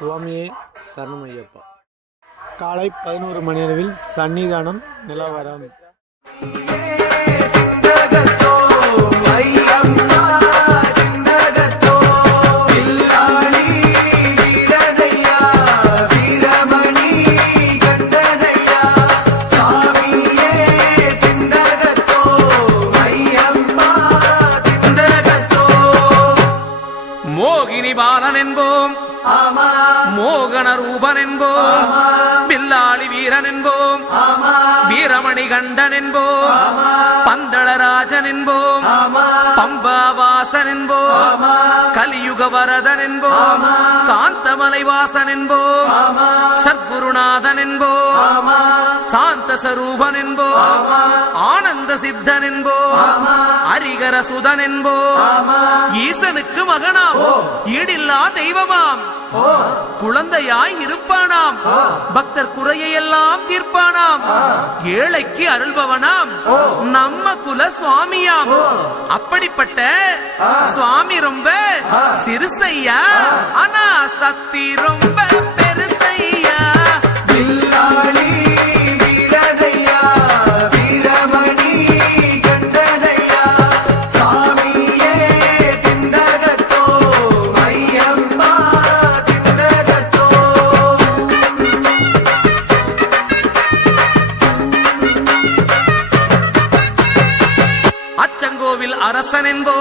சுவாமியே சரணமையப்பா. காலை 11 மணி அளவில் சன்னிதானம் நிலவரம். மோகினி பாலன் என்போம், மோகன ரூபன் என்போம், பில்லாளி வீரன் என்போம், வீரமணி கண்டன் என்போம், பந்தளராஜன் என்போம், பம்பாவாசன் என்போம், கலியுக வரதன் என்போம், காந்தமலை வாசன் என்போம், சத்குருநாதன் என்போம், சாந்த சரூபன் என்போம், ஆனந்த சித்தன் என்போம், ஹரிகர சுதன் என்போம், ஈசனுக்கு மகனாம், ஈடில்லா தெய்வமாம், குழந்தையாய் இருப்பானாம், பக்தர் குறையெல்லாம் தீர்ப்பானாம், ஏழைக்கு அருள்பவனாம், நம்ம குல சுவாமியாம். அப்படிப்பட்ட சுவாமி ரொம்ப சிறுசையா, ஆனா சக்தி ரொம்ப பெருசையா. அச்சங்கோவில் அரசன் என்போ